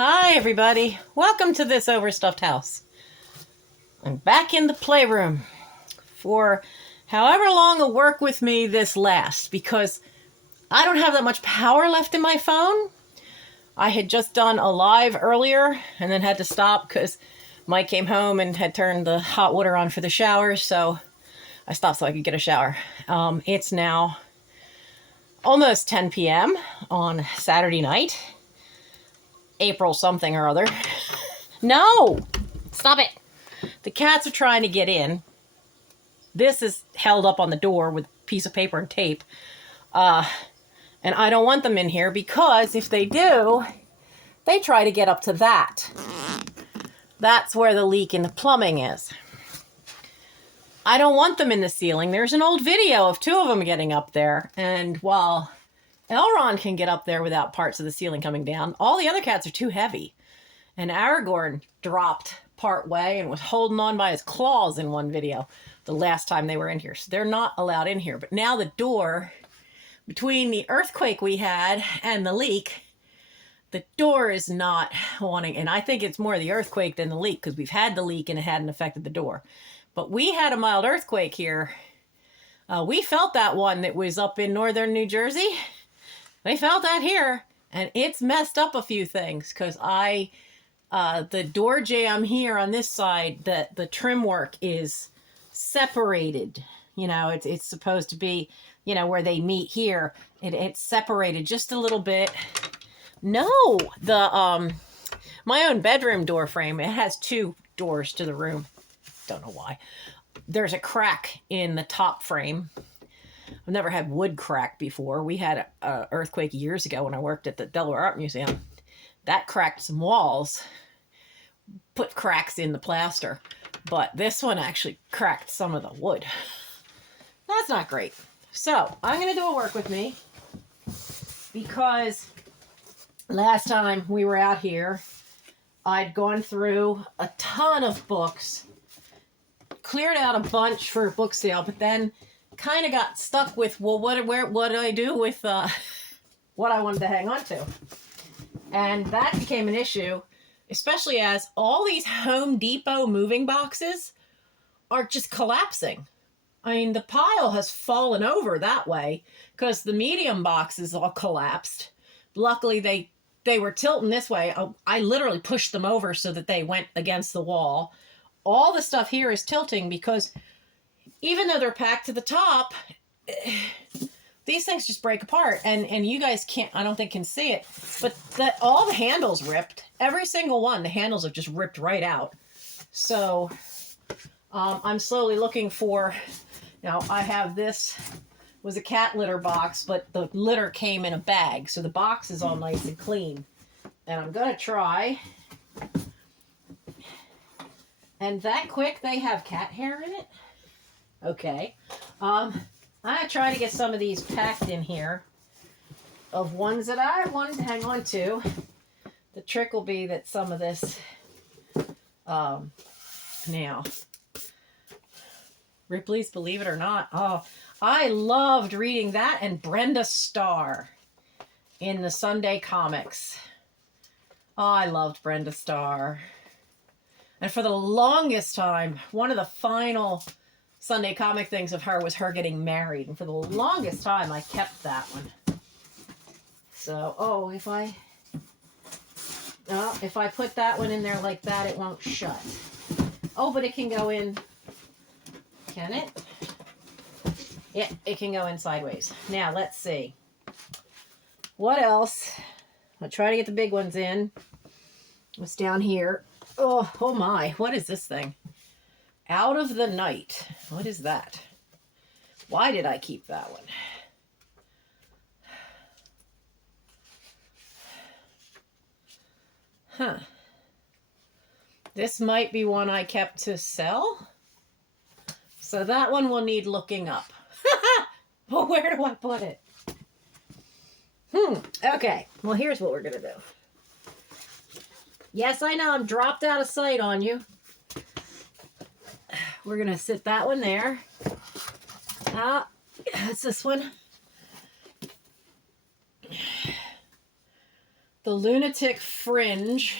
Hi everybody, welcome to this overstuffed house. I'm back in the playroom for however long a work with me this lasts because I don't have that much power left in my phone. I had just done a live earlier and then had to stop because Mike came home and had turned the hot water on for the shower, so I stopped so I could get a shower. It's now almost 10 p.m. on Saturday night. April something or other. No! Stop it! The cats are trying to get in. This is held up on the door with a piece of paper and tape. And I don't want them in here because if they do, they try to get up to that. That's where the leak in the plumbing is. I don't want them in the ceiling. There's an old video of two of them getting up there. And while Elron can get up there without parts of the ceiling coming down, all the other cats are too heavy. And Aragorn dropped part way and was holding on by his claws in one video the last time they were in here. So they're not allowed in here. But now the door, between the earthquake we had and the leak, the door is not wanting. And I think it's more the earthquake than the leak because we've had the leak and it hadn't affected the door. But we had a mild earthquake here. We felt that one that was up in northern New Jersey. They felt that here, and it's messed up a few things because the door jamb here on this side, the trim work is separated. You know, it's supposed to be, you know, where they meet here. It's separated just a little bit. No, my own bedroom door frame, it has two doors to the room. Don't know why. There's a crack in the top frame. I've never had wood crack before. We had an earthquake years ago when I worked at the Delaware Art Museum. That cracked some walls, put cracks in the plaster, but this one actually cracked some of the wood. That's not great. So I'm going to do a work with me because last time we were out here, I'd gone through a ton of books, cleared out a bunch for a book sale, but then kind of got stuck with, well, what do I do with what I wanted to hang on to? And that became an issue, especially as all these Home Depot moving boxes are just collapsing. I mean, the pile has fallen over that way because the medium boxes all collapsed. Luckily, they were tilting this way. I literally pushed them over so that they went against the wall. All the stuff here is tilting because even though they're packed to the top, these things just break apart. And you guys can't, I don't think, can see it. But all the handles ripped. Every single one, the handles have just ripped right out. So I'm slowly looking for, now I have this, was a cat litter box, but the litter came in a bag. So the box is all nice and clean. And I'm going to try. And that quick, they have cat hair in it. Okay. I'm going to try to get some of these packed in here of ones that I wanted to hang on to. The trick will be that some of this, now, Ripley's Believe It or Not. Oh, I loved reading that and Brenda Starr in the Sunday comics. Oh, I loved Brenda Starr. And for the longest time, one of the final Sunday comic things of her was her getting married. And for the longest time, I kept that one. So, oh, if I put that one in there like that, it won't shut. Oh, but it can go in. Can it? Yeah, it can go in sideways. Now, let's see. What else? I'll try to get the big ones in. What's down here? Oh my, what is this thing? Out of the Night. What is that? Why did I keep that one? Huh. This might be one I kept to sell. So that one will need looking up. But where do I put it? Okay. Well, here's what we're going to do. Yes, I know I'm dropped out of sight on you. We're going to sit that one there. That's this one. The Lunatic Fringe.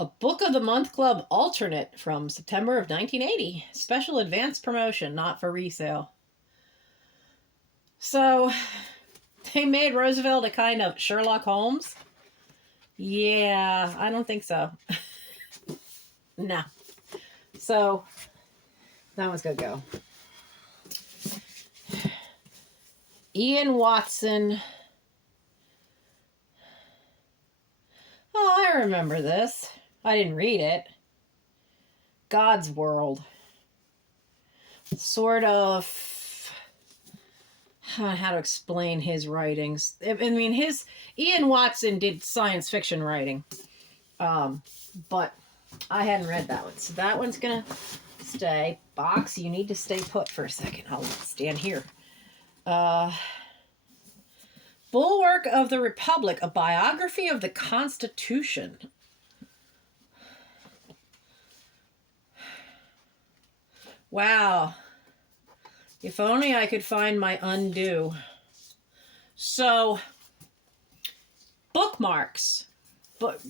A Book of the Month Club alternate from September of 1980. Special advance promotion, not for resale. So, they made Roosevelt a kind of Sherlock Holmes? Yeah, I don't think so. No. So, that one's going to go. Ian Watson. Oh, I remember this. I didn't read it. God's World. Sort of... how to explain his writings. I mean, Ian Watson did science fiction writing. But I hadn't read that one. So that one's going to stay. Box, you need to stay put for a second. I'll stand here. Bulwark of the Republic, a biography of the Constitution. Wow. If only I could find my undo. So, bookmarks. Book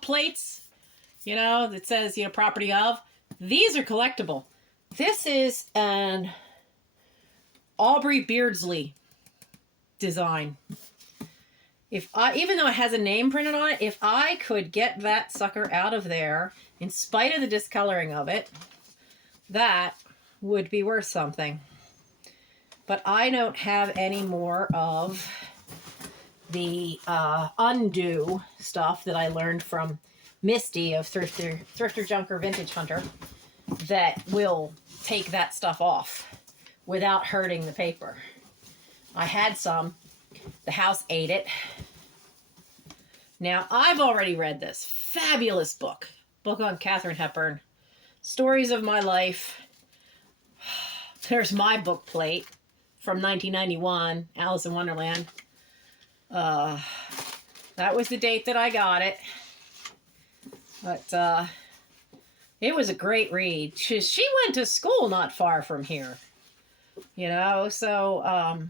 plates, that says, property of. These are collectible. This is an Aubrey Beardsley design. Even though it has a name printed on it, if I could get that sucker out of there, in spite of the discoloring of it, that would be worth something. But I don't have any more of the undo stuff that I learned from Misty of Thrifter Junker Vintage Hunter that will take that stuff off without hurting the paper. I had some. The house ate it. Now, I've already read this fabulous book on Katharine Hepburn. Stories of My Life. There's my book plate from 1991, Alice in Wonderland. That was the date that I got it. But it was a great read. She went to school not far from here. So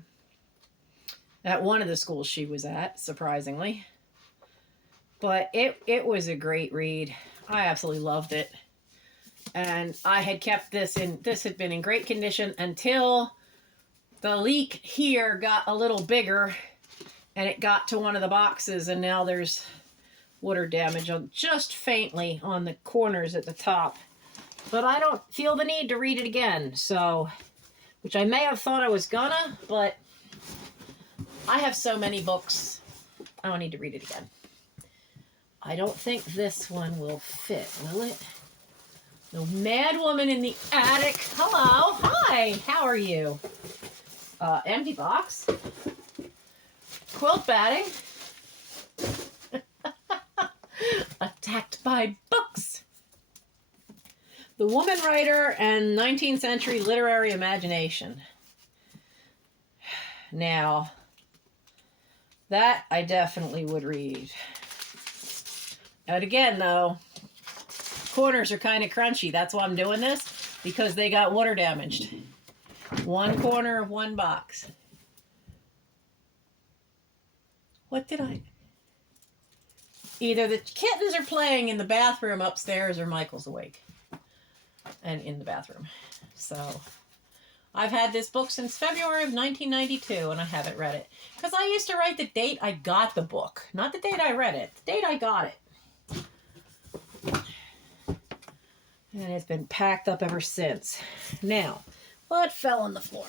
at one of the schools she was at, surprisingly. But it was a great read. I absolutely loved it. And I had kept this had been in great condition until the leak here got a little bigger and it got to one of the boxes, and now there's water damage just faintly on the corners at the top. But I don't feel the need to read it again, so, which I may have thought I was gonna, but I have so many books, I don't need to read it again. I don't think this one will fit, will it? No Mad Woman in the Attic. Hello. Hi. How are you? Empty box. Quilt batting. Attacked by books. The Woman Writer and 19th Century Literary Imagination. Now, that I definitely would read. And again, though, corners are kind of crunchy. That's why I'm doing this, because they got water damaged. One corner of one box. What did I... Either the kittens are playing in the bathroom upstairs or Michael's awake and in the bathroom. So I've had this book since February of 1992 and I haven't read it. Because I used to write the date I got the book. Not the date I read it. The date I got it. And it's been packed up ever since. Now, what fell on the floor?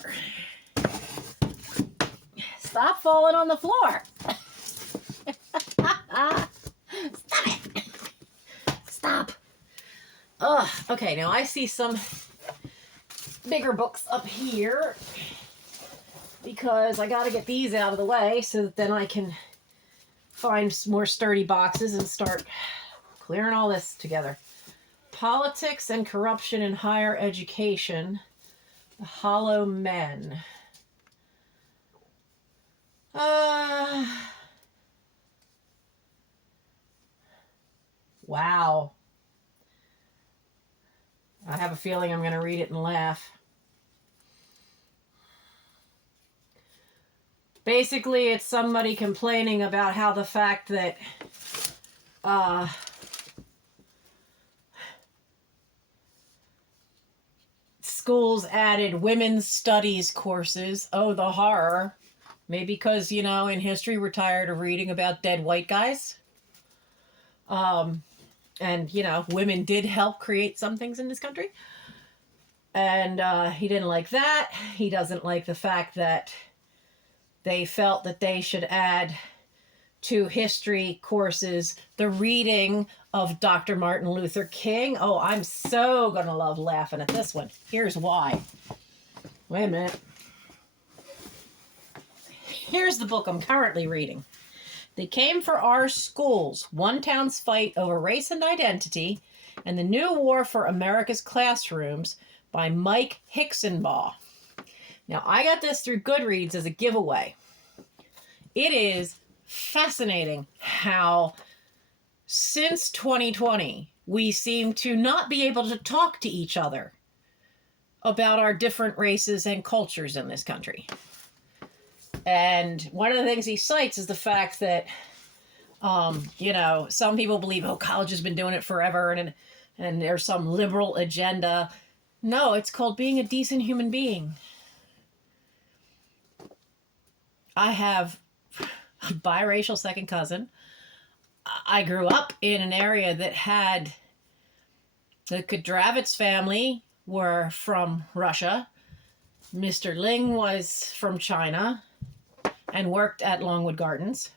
Stop falling on the floor. Stop it. Stop. Ugh. Okay, now I see some bigger books up here because I got to get these out of the way so that then I can find more sturdy boxes and start clearing all this together. Politics and Corruption in Higher Education. The Hollow Men. Wow. I have a feeling I'm going to read it and laugh. Basically, it's somebody complaining about how the fact that schools added women's studies courses. Oh, the horror. Maybe because, you know, in history we're tired of reading about dead white guys. And, you know, women did help create some things in this country. And he didn't like that. He doesn't like the fact that they felt that they should add to history courses the reading of Dr. Martin Luther King. Oh, I'm so going to love laughing at this one. Here's why. Wait a minute. Here's the book I'm currently reading. They Came for Our Schools, One Town's Fight Over Race and Identity, and the New War for America's Classrooms by Mike Hicksonbaugh. Now, I got this through Goodreads as a giveaway. It is fascinating how since 2020, we seem to not be able to talk to each other about our different races and cultures in this country. And one of the things he cites is the fact that, you know, some people believe, oh, college has been doing it forever and there's some liberal agenda. No, it's called being a decent human being. I have a biracial second cousin. I grew up in an area that had the Kudravitz family were from Russia. Mr. Ling was from China and worked at Longwood Gardens.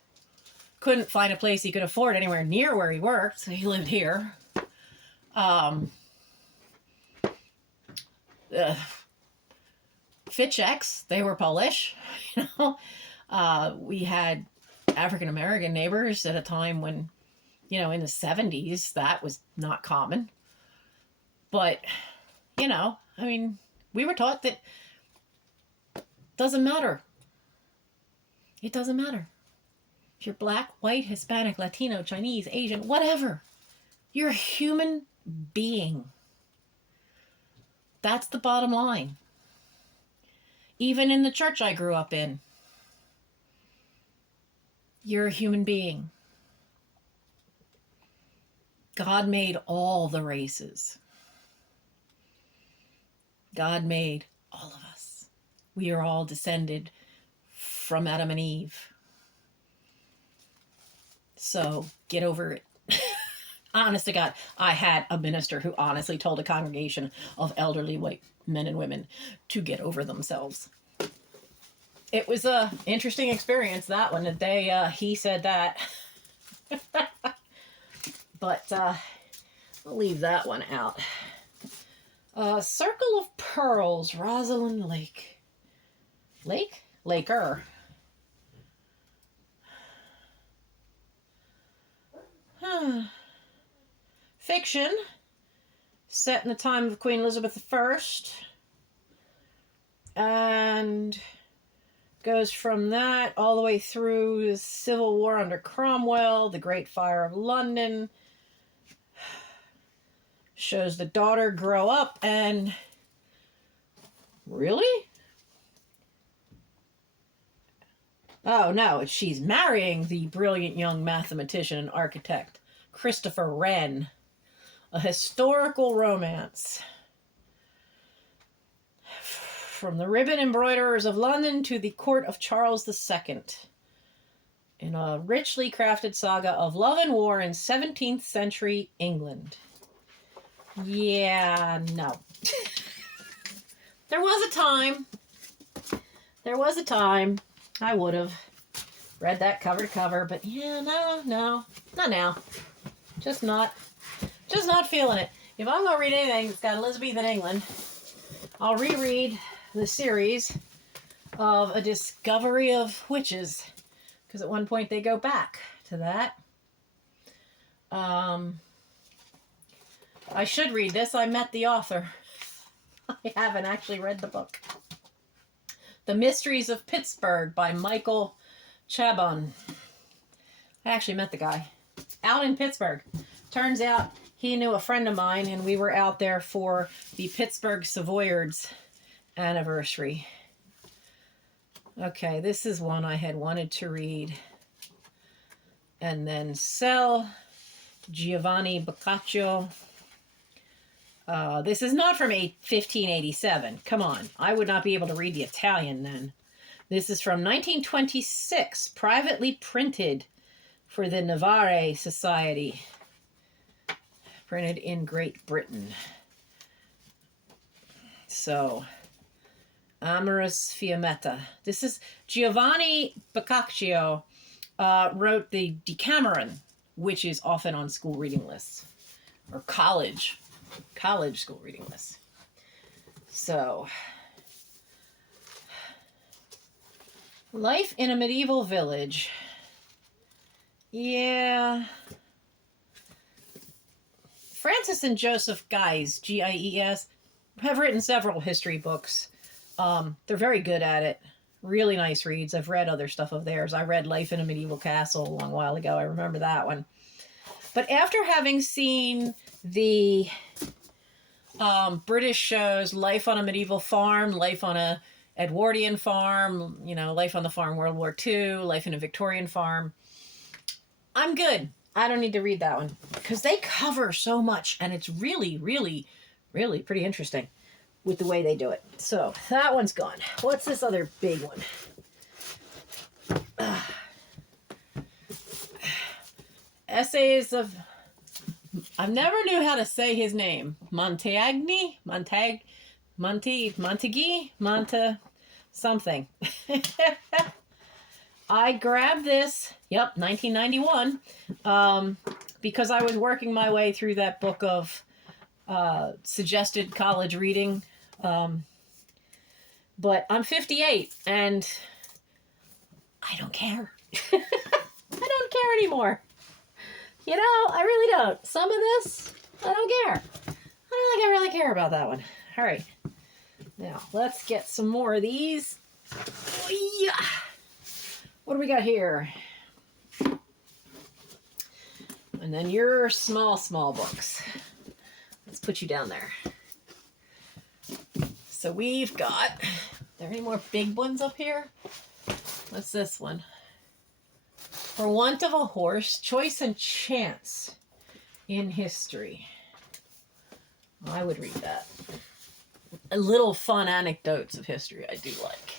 Couldn't find a place he could afford anywhere near where he worked, so he lived here. Fitcheks, they were Polish, you know. We had African American neighbors at a time when, you know, in the 70s, that was not common. But, you know, I mean, we were taught that doesn't matter. It doesn't matter. If you're black, white, Hispanic, Latino, Chinese, Asian, whatever. You're a human being. That's the bottom line. Even in the church I grew up in, you're a human being. God made all the races. God made all of us. We are all descended from Adam and Eve. So get over it. Honest to God, I had a minister who honestly told a congregation of elderly white men and women to get over themselves. It was a interesting experience, that one. The day he said that. But we'll leave that one out. Circle of Pearls, Rosalind Lake. Lake? Laker. Fiction, set in the time of Queen Elizabeth I, and goes from that all the way through the Civil War under Cromwell, the Great Fire of London. Shows the daughter grow up and... Really? Oh, no, she's marrying the brilliant young mathematician and architect, Christopher Wren. A historical romance. From the ribbon embroiderers of London to the court of Charles II. In a richly crafted saga of love and war in 17th century England. Yeah, no. There was a time I would have read that cover to cover, but yeah, no, not now. Just not feeling it. If I'm going to read anything that's got Elizabethan England, I'll reread the series of A Discovery of Witches, because at one point they go back to that. I should read this. I met the author. I haven't actually read the book. The Mysteries of Pittsburgh by Michael Chabon. I actually met the guy out in Pittsburgh. Turns out he knew a friend of mine, and we were out there for the Pittsburgh Savoyards anniversary. Okay, this is one I had wanted to read and then sell. Giovanni Boccaccio. This is not from 1587. Come on. I would not be able to read the Italian then. This is from 1926, privately printed for the Navarre Society. Printed in Great Britain. So, Amorous Fiammetta. This is Giovanni Boccaccio wrote the Decameron, which is often on school reading lists. Or college school reading lists. So, Life in a Medieval Village. Yeah. Francis and Joseph Gies, Gies, have written several history books. They're very good at it. Really nice reads. I've read other stuff of theirs. I read Life in a Medieval Castle a long while ago. I remember that one. But after having seen the British shows Life on a Medieval Farm, Life on a Edwardian Farm, Life on the Farm World War II, Life in a Victorian Farm, I'm good. I don't need to read that one because they cover so much and it's really, really, really pretty interesting with the way they do it. So that one's gone. What's this other big one? Essays of... I never knew how to say his name. Montague, something. I grabbed this, 1991, because I was working my way through that book of suggested college reading. But I'm 58, and I don't care. I don't care anymore. I really don't. Some of this, I don't care. I don't think I really care about that one. All right. Now, let's get some more of these. Oh, yeah. What do we got here? And then your small books. Let's put you down there. So we've got... Are there any more big ones up here? What's this one? For Want of a Horse, Choice and Chance in History. I would read that. Little fun anecdotes of history I do like.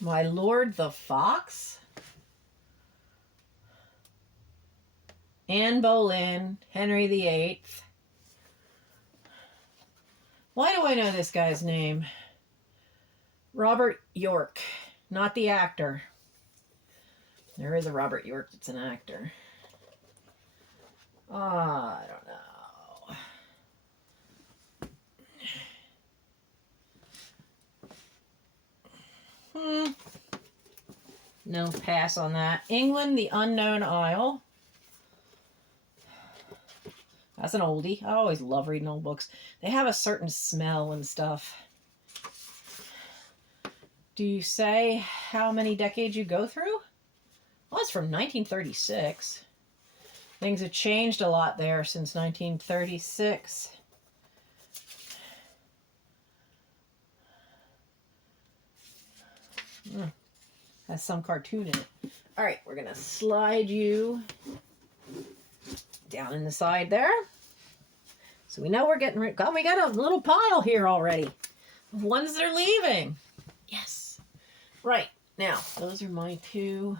My Lord the Fox? Anne Boleyn, Henry VIII. Why do I know this guy's name? Robert York, not the actor. There is a Robert York that's an actor. I don't know. No, pass on that. England, the Unknown Isle. That's an oldie. I always love reading old books. They have a certain smell and stuff. Do you say how many decades you go through? Well, it's from 1936. Things have changed a lot there since 1936. Has some cartoon in it. All right, we're going to slide you down in the side there. So we know we're getting rid... God, we got a little pile here already of ones that are leaving. Yes. Right. Now, those are my two.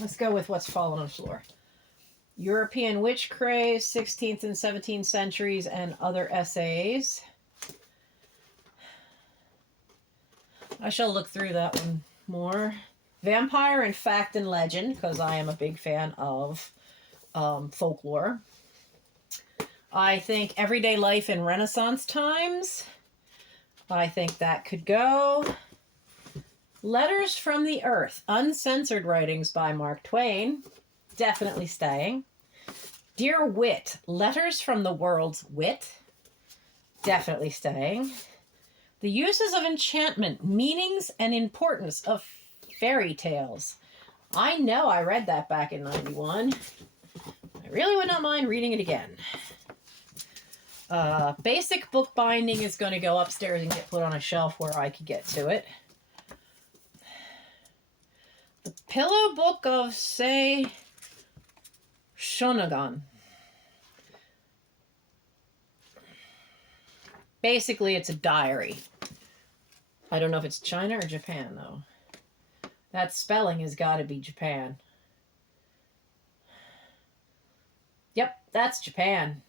Let's go with what's fallen on the floor. European Witch Craze, 16th and 17th centuries, and other essays. I shall look through that one more. Vampire and Fact and Legend, because I am a big fan of folklore. I think Everyday Life in Renaissance Times. I think that could go. Letters from the Earth, Uncensored Writings by Mark Twain. Definitely staying. Dear Wit, Letters from the World's Wit. Definitely staying. The Uses of Enchantment, Meanings and Importance of Fairy Tales. I know I read that back in 91. I really would not mind reading it again. Basic bookbinding is going to go upstairs and get put on a shelf where I could get to it. The Pillow Book of Say Shonagon. Basically, it's a diary. I don't know if it's China or Japan, though. That spelling has got to be Japan. Yep, that's Japan.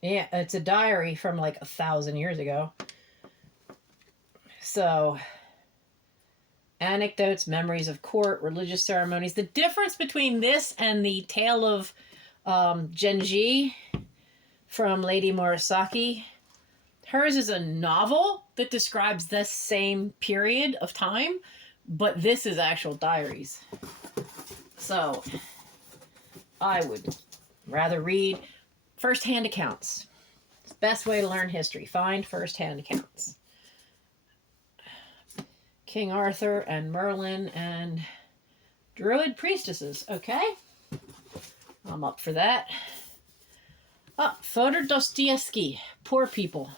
Yeah, it's a diary from like 1,000 years ago. So, anecdotes, memories of court, religious ceremonies. The difference between this and the Tale of Genji from Lady Murasaki, hers is a novel that describes the same period of time, but this is actual diaries. So, I would rather read first-hand accounts. It's the best way to learn history. Find first-hand accounts. King Arthur and Merlin and Druid priestesses. Okay. I'm up for that. Oh, Fyodor Dostoevsky. Poor People.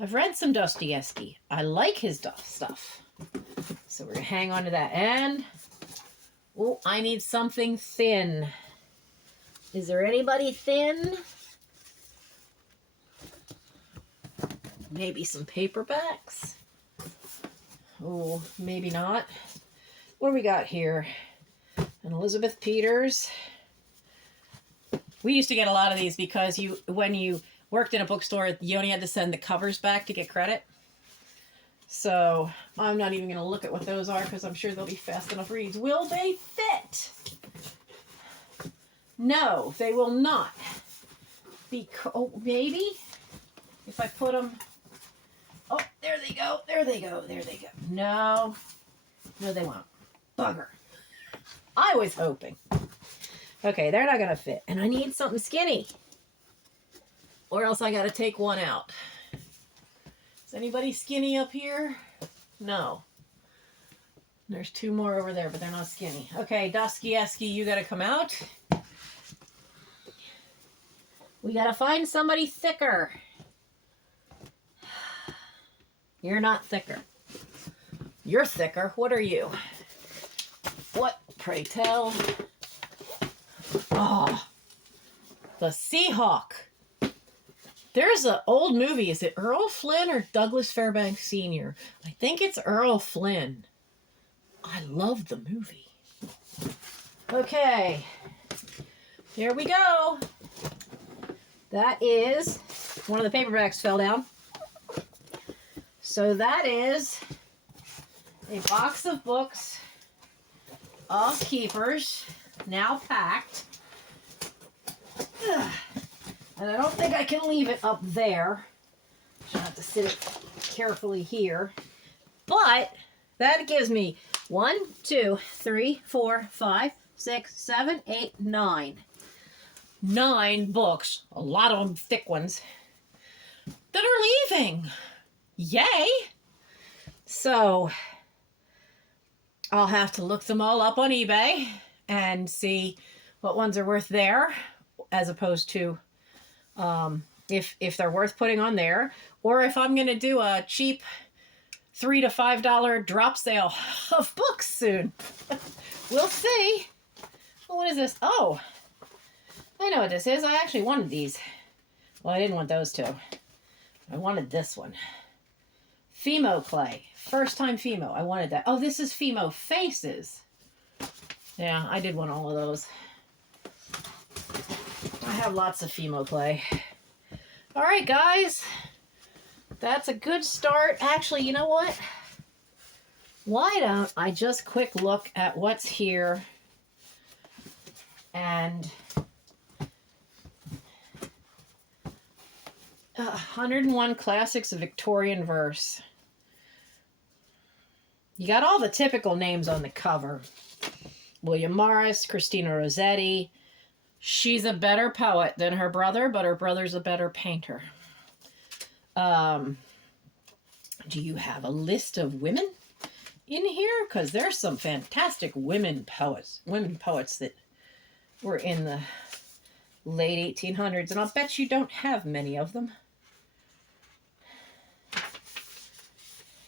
I've read some Dostoevsky. I like his stuff. So we're going to hang on to that. And, oh, I need something thin. Is there anybody thin? Maybe some paperbacks. Oh, maybe not. What do we got here? An Elizabeth Peters. We used to get a lot of these because when you worked in a bookstore, you only had to send the covers back to get credit. So I'm not even going to look at what those are because I'm sure they'll be fast enough reads. Will they fit? No, they will not. Oh, maybe if I put them. Oh, there they go. There they go. There they go. No, they won't. Bugger. I was hoping. Okay, they're not going to fit. And I need something skinny. Or else I got to take one out. Is anybody skinny up here? No. There's two more over there, but they're not skinny. Okay, Dostoevsky, you got to come out. We got to find somebody thicker. You're not thicker. You're thicker. What are you? What, pray tell? Oh, the Seahawk. There's an old movie. Is it Earl Flynn or Douglas Fairbanks Sr.? I think it's Earl Flynn. I love the movie. Okay. Here we go. That is, one of the paperbacks fell down. So that is a box of books of keepers, now packed. Ugh. And I don't think I can leave it up there. I'll have to sit it carefully here. But that gives me 1, 2, 3, 4, 5, 6, 7, 8, 9. 9 books, a lot of them thick ones, that are leaving. Yay! So I'll have to look them all up on eBay and see what ones are worth there, as opposed to if they're worth putting on there, or if I'm going to do a cheap $3 to $5 drop sale of books soon. We'll see. What is this? Oh, I know what this is. I actually wanted these. Well, I didn't want those two. I wanted this one. Fimo clay. First time Fimo. I wanted that. Oh, this is Fimo Faces. Yeah, I did want all of those. I have lots of Fimo clay. All right, guys. That's a good start. Actually, you know what? Why don't I just quick look at what's here and 101 classics of Victorian verse. You got all the typical names on the cover. William Morris, Christina Rossetti. She's a better poet than her brother, but her brother's a better painter. Do you have a list of women in here? Because there's some fantastic women poets that were in the late 1800s, and I'll bet you don't have many of them.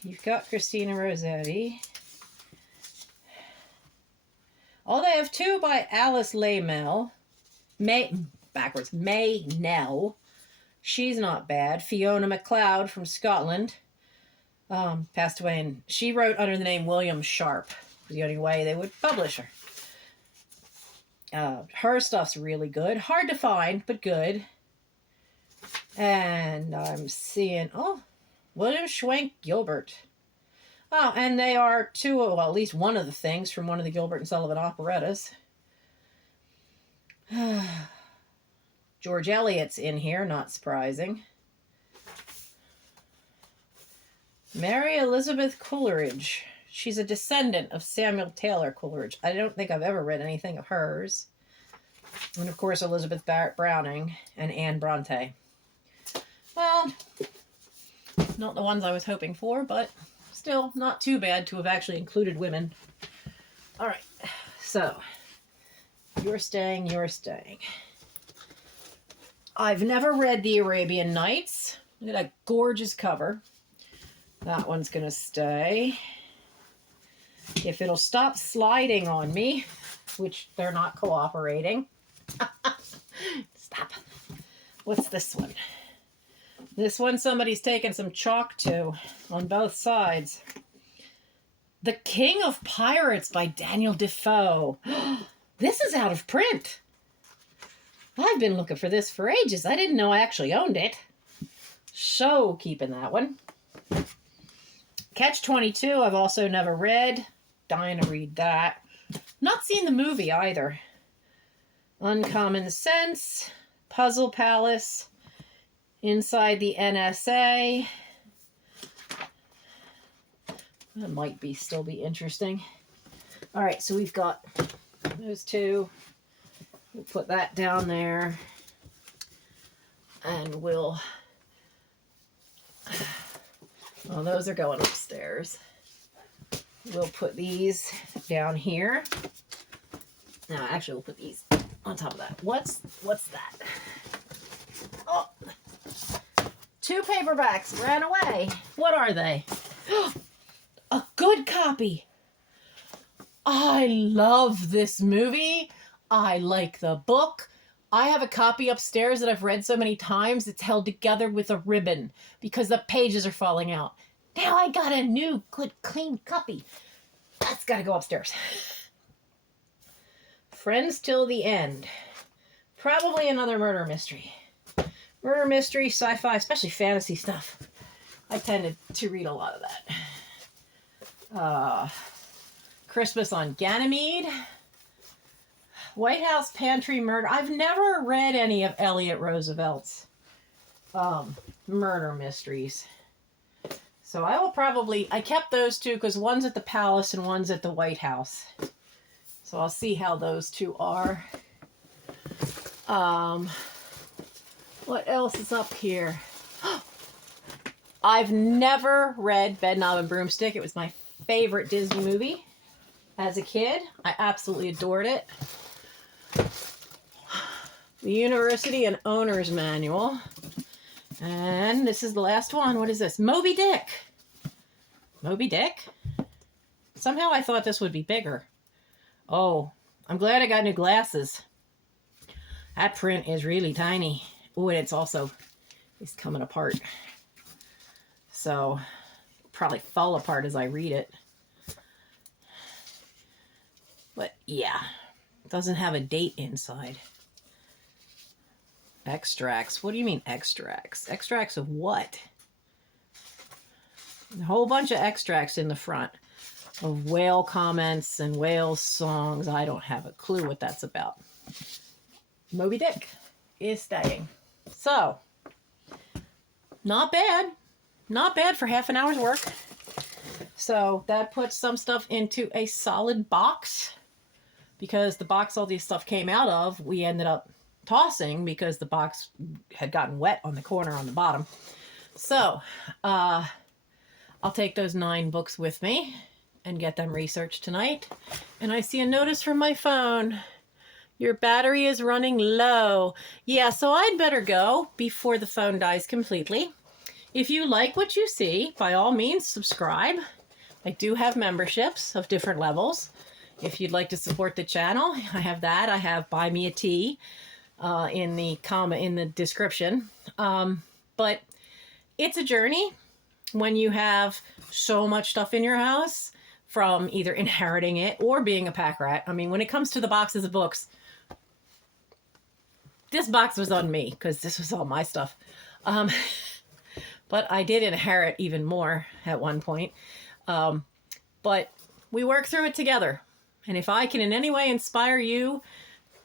You've got Christina Rossetti. Oh, they have two by Alice Laymell. May Nell. She's not bad. Fiona MacLeod from Scotland. Passed away, and she wrote under the name William Sharp. The only way they would publish her. Her stuff's really good. Hard to find, but good. And I'm seeing, William Schwenk Gilbert. Oh, and they are two, well, at least one of the things from one of the Gilbert and Sullivan operettas. George Eliot's in here, not surprising. Mary Elizabeth Coleridge. She's a descendant of Samuel Taylor Coleridge. I don't think I've ever read anything of hers. And of course, Elizabeth Barrett Browning and Anne Bronte. Well, not the ones I was hoping for, but still not too bad to have actually included women. All right, so you're staying. I've never read the Arabian Knights. Look at that gorgeous cover. That one's going to stay. If it'll stop sliding on me, which they're not cooperating. Stop. What's this one? This one somebody's taken some chalk to on both sides. The King of Pirates by Daniel Defoe. This is out of print. I've been looking for this for ages. I didn't know I actually owned it. So keeping that one. Catch-22 I've also never read. Dying to read that. Not seen the movie either. Uncommon Sense. Puzzle Palace. Inside the NSA. That might still be interesting. All right, so we've got those two. We'll put that down there. And we'll... Well, those are going upstairs. We'll put these down here. No, actually, we'll put these on top of that. What's that? Oh! 2 paperbacks ran away. What are they? A good copy. I love this movie. I like the book. I have a copy upstairs that I've read so many times, it's held together with a ribbon because the pages are falling out. Now I got a new, good, clean copy. That's got to go upstairs. Friends Till the End. Probably another murder mystery. Murder mystery, sci-fi, especially fantasy stuff. I tended to read a lot of that. Christmas on Ganymede. White House Pantry Murder. I've never read any of Elliot Roosevelt's murder mysteries. So I will probably... I kept those two because one's at the Palace and one's at the White House. So I'll see how those two are. What else is up here? I've never read Bedknob and Broomstick. It was my favorite Disney movie as a kid. I absolutely adored it. The University and Owner's Manual. And this is the last one. What is this? Moby Dick. Moby Dick? Somehow I thought this would be bigger. Oh, I'm glad I got new glasses. That print is really tiny. Oh, and it's coming apart. So, probably fall apart as I read it. But yeah, it doesn't have a date inside. Extracts. What do you mean extracts? Extracts of what? A whole bunch of extracts in the front of whale comments and whale songs. I don't have a clue what that's about. Moby Dick is staying. So, not bad. Not bad for half an hour's work. So that puts some stuff into a solid box. Because the box all this stuff came out of, we ended up tossing because the box had gotten wet on the corner on the bottom. So, I'll take those 9 books with me and get them researched tonight. And I see a notice from my phone. Your battery is running low. Yeah, so I'd better go before the phone dies completely. If you like what you see, by all means, subscribe. I do have memberships of different levels. If you'd like to support the channel, I have that. I have Buy Me a Tea in the description. But it's a journey when you have so much stuff in your house from either inheriting it or being a pack rat. I mean, when it comes to the boxes of books, this box was on me because this was all my stuff. But I did inherit even more at one point. But we work through it together. And if I can in any way inspire you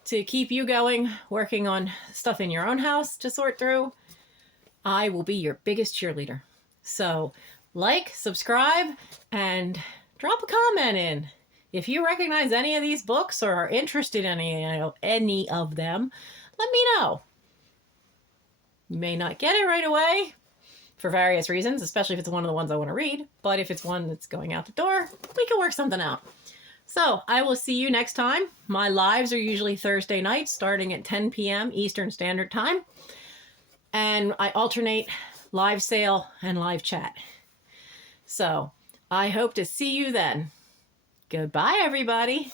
to keep you going, working on stuff in your own house to sort through, I will be your biggest cheerleader. So like, subscribe, and drop a comment in. If you recognize any of these books or are interested in any of them, let me know. You may not get it right away for various reasons, especially if it's one of the ones I want to read. But if it's one that's going out the door, we can work something out. So I will see you next time. My lives are usually Thursday nights starting at 10 p.m. Eastern Standard Time. And I alternate live sale and live chat. So I hope to see you then. Goodbye, everybody.